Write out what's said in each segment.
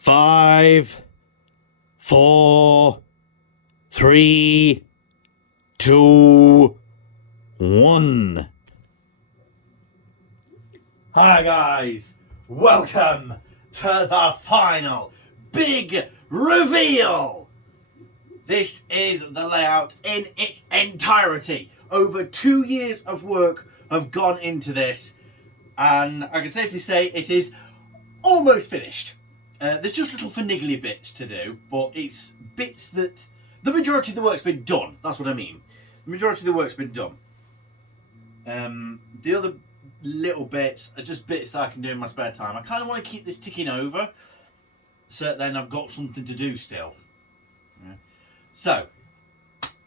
5, 4, 3, 2, 1. Hi guys, welcome to the final big reveal. This is the layout in its entirety. Over 2 years of work have gone into this, and I can safely say it is almost finished. There's just little finagly bits to do, but it's bits that the majority of the work's been done. That's what I mean. The majority of the work's been done. The other little bits are just bits that I can do in my spare time. I kind of want to keep this ticking over, so then I've got something to do still. Yeah. So,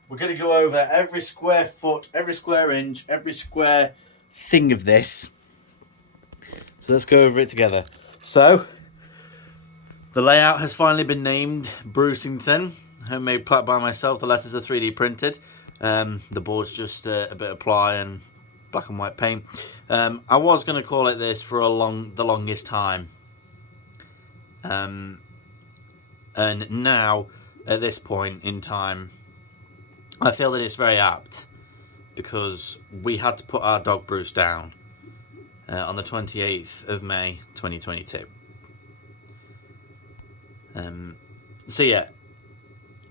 we're going to go over every square foot, every square inch, every square thing of this. So let's go over it together. So, the layout has finally been named Brucington. Homemade plaque by myself. The letters are 3D printed. The board's just a bit of ply and black and white paint. I was going to call it this for the longest time. And now, at this point in time, I feel that it's very apt because we had to put our dog Bruce down on the 28th of May 2022. So yeah,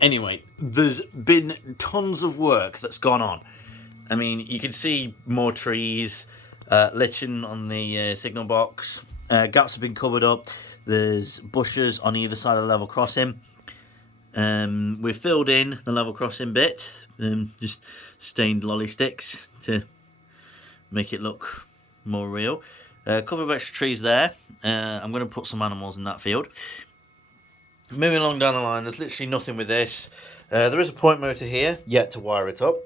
anyway, there's been tons of work that's gone on. I mean, you can see more trees, liching on the signal box, gaps have been covered up, there's bushes on either side of the level crossing. We've filled in the level crossing bit, just stained lolly sticks to make it look more real. A couple of extra trees there. I'm going to put some animals in that field. Moving along down the line, there's literally nothing with this. There is a point motor here, yet to wire it up.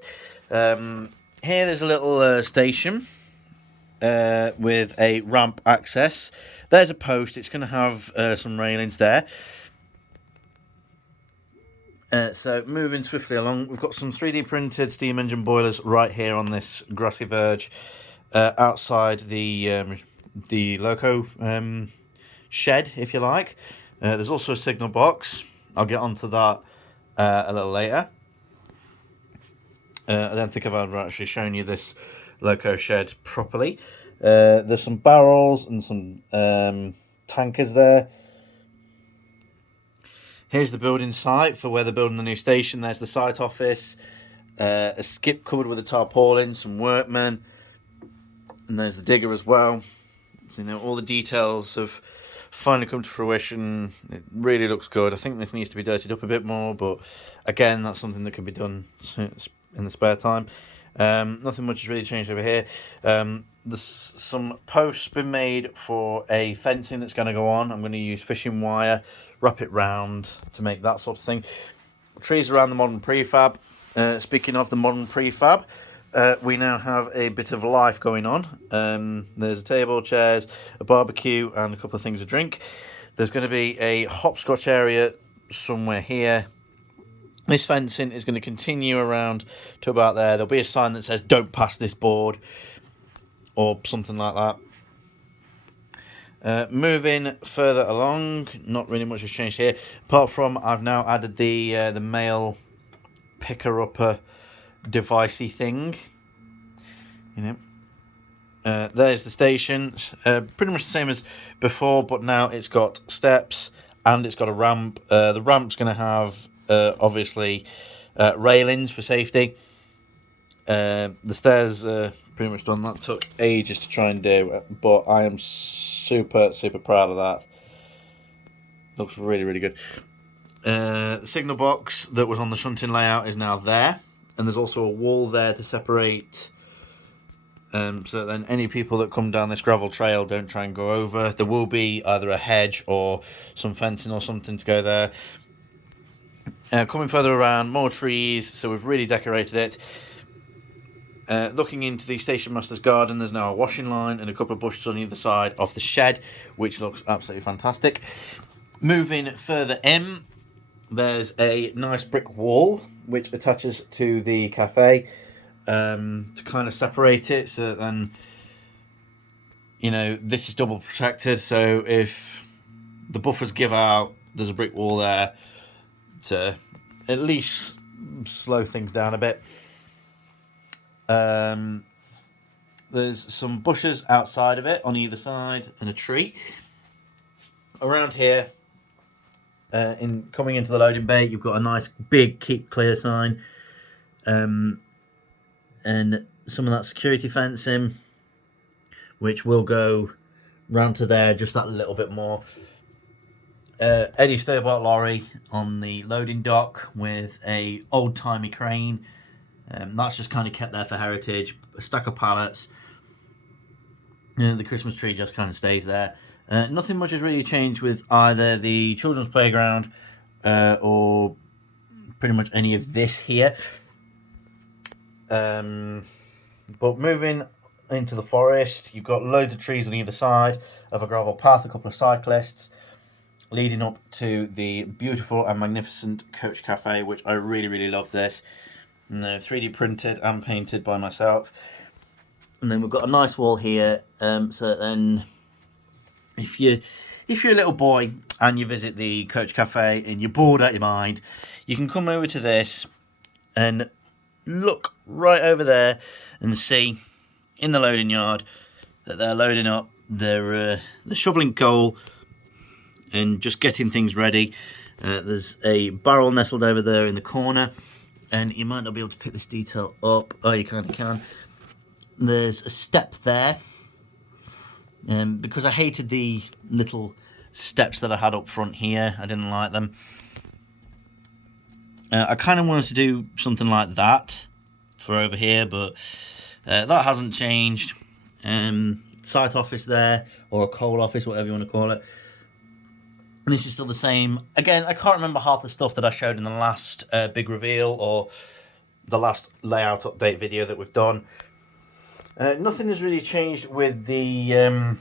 Here there's a little station with a ramp access. There's a post, it's going to have some railings there. So moving swiftly along, we've got some 3D printed steam engine boilers right here on this grassy verge outside the loco shed, if you like. There's also a signal box. I'll get onto that a little later. I don't think I've ever actually shown you this loco shed properly. There's some barrels and some tankers there. Here's the building site for where they're building the new station. There's the site office, a skip covered with a tarpaulin, some workmen, and there's the digger as well. So, you know, all the details have finally come to fruition. It really looks good. I think this needs to be dirtied up a bit more, but again, that's something that can be done in the spare time. Nothing much has really changed over here. There's some posts been made for a fencing that's going to go on. I'm going to use fishing wire, wrap it round to make that sort of thing. Trees around the modern prefab. Speaking of the modern prefab, we now have a bit of life going on. There's a table, chairs, a barbecue, and a couple of things to drink. There's going to be a hopscotch area somewhere here. This fencing is going to continue around to about there. There'll be a sign that says "Don't pass this board," or something like that. Moving further along, not really much has changed here, apart from I've now added the male picker-upper devicey thing. You know, there's the station, pretty much the same as before, but now it's got steps and it's got a ramp. The ramp's going to have obviously railings for safety. The stairs are pretty much done. That took ages to try and do, but I am super proud of that. Looks really good. The signal box that was on the shunting layout is now there, and there's also a wall there to separate, so then any people that come down this gravel trail don't try and go over. There will be either a hedge or some fencing or something to go there. Coming further around, more trees, so we've really decorated it. Looking into the station master's garden, there's now a washing line and a couple of bushes on either side of the shed, which looks absolutely fantastic. Moving further in, there's a nice brick wall which attaches to the cafe to kind of separate it, so then, you know, this is double protected, so if the buffers give out. There's a brick wall there to at least slow things down a bit. There's some bushes outside of it on either side and a tree. Around here, coming into the loading bay, you've got a nice big keep clear sign, and some of that security fencing, which will go round to there just that little bit more. Eddie Stobart lorry on the loading dock with a old-timey crane. That's just kind of kept there for heritage. A stack of pallets. The Christmas tree just kind of stays there. Nothing much has really changed with either the children's playground or pretty much any of this here. But moving into the forest, you've got loads of trees on either side of a gravel path, a couple of cyclists, leading up to the beautiful and magnificent Coach Cafe, which I really, really love this. And 3D printed and painted by myself. And then we've got a nice wall here. So then, if you're a little boy and you visit the Coach Cafe and you're bored out your mind, you can come over to this and look right over there and see in the loading yard that they're loading up. They're shoveling coal and just getting things ready. There's a barrel nestled over there in the corner, and you might not be able to pick this detail up. Oh, you kind of can. There's a step there, because I hated the little steps that I had up front here. I didn't like them. I kind of wanted to do something like that for over here, but that hasn't changed. Site office there, or a coal office, whatever you want to call it. And this is still the same. Again, I can't remember half the stuff that I showed in the last big reveal or the last layout update video that we've done. Nothing has really changed with the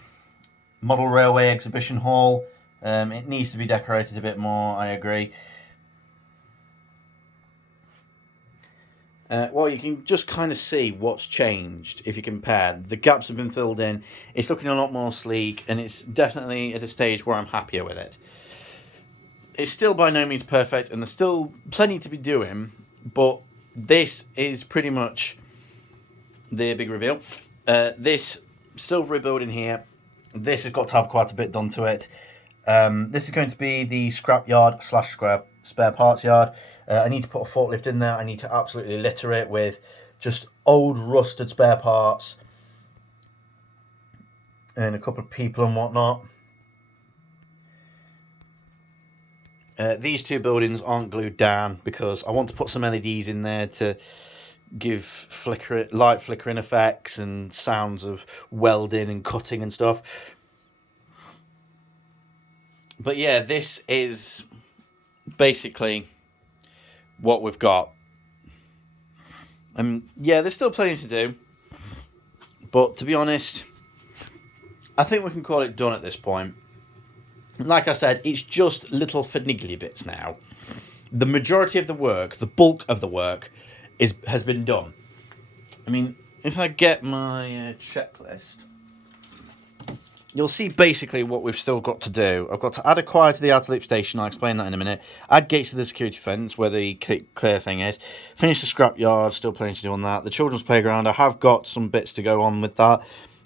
model railway exhibition hall. It needs to be decorated a bit more, I agree. Well, you can just kind of see what's changed if you compare. The gaps have been filled in. It's looking a lot more sleek, and it's definitely at a stage where I'm happier with it. It's still by no means perfect, and there's still plenty to be doing, but this is pretty much the big reveal. This silvery building here, this has got to have quite a bit done to it. This is going to be the scrap yard / spare parts yard. I need to put a forklift in there. I need to absolutely litter it with just old rusted spare parts and a couple of people and whatnot. These two buildings aren't glued down because I want to put some LEDs in there to give light flickering effects and sounds of welding and cutting and stuff. But yeah, this is basically what we've got. Yeah, there's still plenty to do, but to be honest, I think we can call it done at this point. Like I said, it's just little finagly bits now. The majority of the work, the bulk of the work, has been done. I mean, if I get my checklist, you'll see basically what we've still got to do. I've got to add a choir to the outer loop station. I'll explain that in a minute. Add gates to the security fence where the clear thing is. Finish the scrap yard. Still plenty to do on that. The children's playground, I have got some bits to go on with that,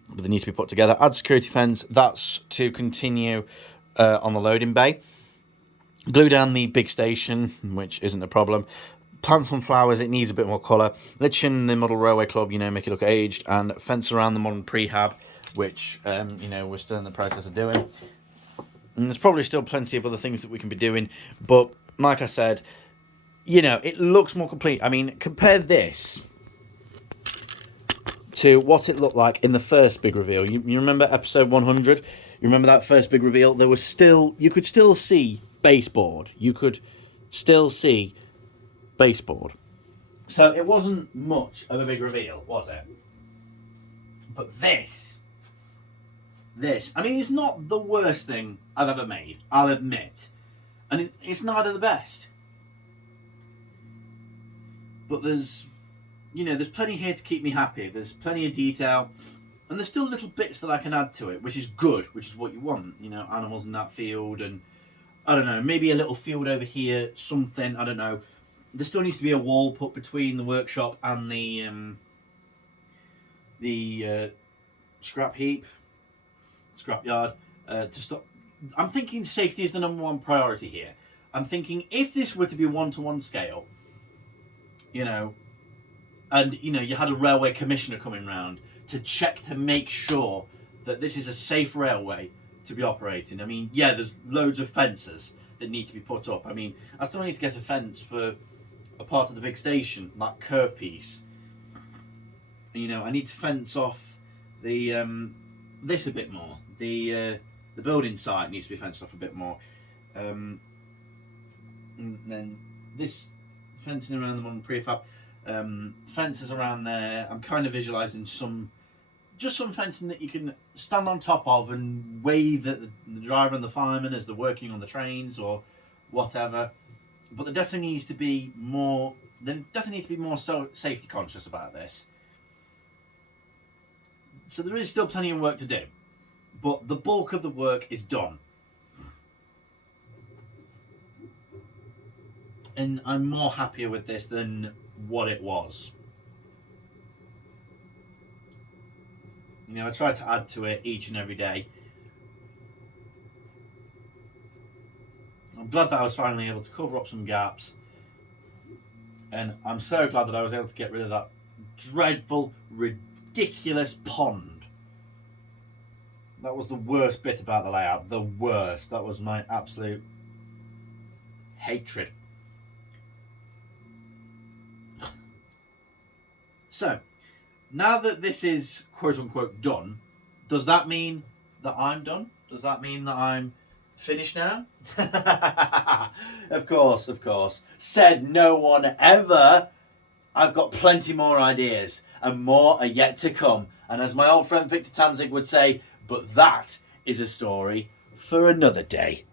but they need to be put together. Add security fence. That's to continue on the loading bay. Glue down the big station, which isn't a problem. Plant some flowers, it needs a bit more colour. Let's chin the model railway club, make it look aged. And fence around the modern prehab, which, we're still in the process of doing. And there's probably still plenty of other things that we can be doing. But, like I said, it looks more complete. I mean, compare this to what it looked like in the first big reveal. You remember episode 100? You remember that first big reveal? You could still see baseboard. You could still see baseboard. So it wasn't much of a big reveal, was it? But this, I mean, it's not the worst thing I've ever made, I'll admit. And it's neither the best. But there's plenty here to keep me happy. There's plenty of detail. And there's still little bits that I can add to it, which is good, which is what you want. You know, animals in that field, and I don't know, maybe a little field over here, something, I don't know. There still needs to be a wall put between the workshop and the scrap heap, scrap yard, to stop. I'm thinking safety is the number one priority here. I'm thinking if this were to be a one-to-one scale, you know, and you know you had a railway commissioner coming round to check to make sure that this is a safe railway to be operating. I mean, yeah, there's loads of fences that need to be put up. I mean, I still need to get a fence for a part of the big station, that curve piece. You know, I need to fence off the this a bit more. The building site needs to be fenced off a bit more. And then this fencing around the modern prefab, fences around there. I'm kind of visualising some fencing that you can stand on top of and wave at the driver and the fireman as they're working on the trains or whatever. But there definitely needs to be more. They definitely need to be more safety conscious about this. So there is still plenty of work to do, but the bulk of the work is done. And I'm more happier with this than what it was. You know, I try to add to it each and every day. I'm glad that I was finally able to cover up some gaps. And I'm so glad that I was able to get rid of that dreadful, ridiculous pond. That was the worst bit about the layout. The worst. That was my absolute hatred. So, now that this is quote-unquote done, does that mean that I'm done? Does that mean that I'm finished now? Of course, of course. Said no one ever. I've got plenty more ideas, and more are yet to come. And as my old friend Victor Tanzig would say, but that is a story for another day.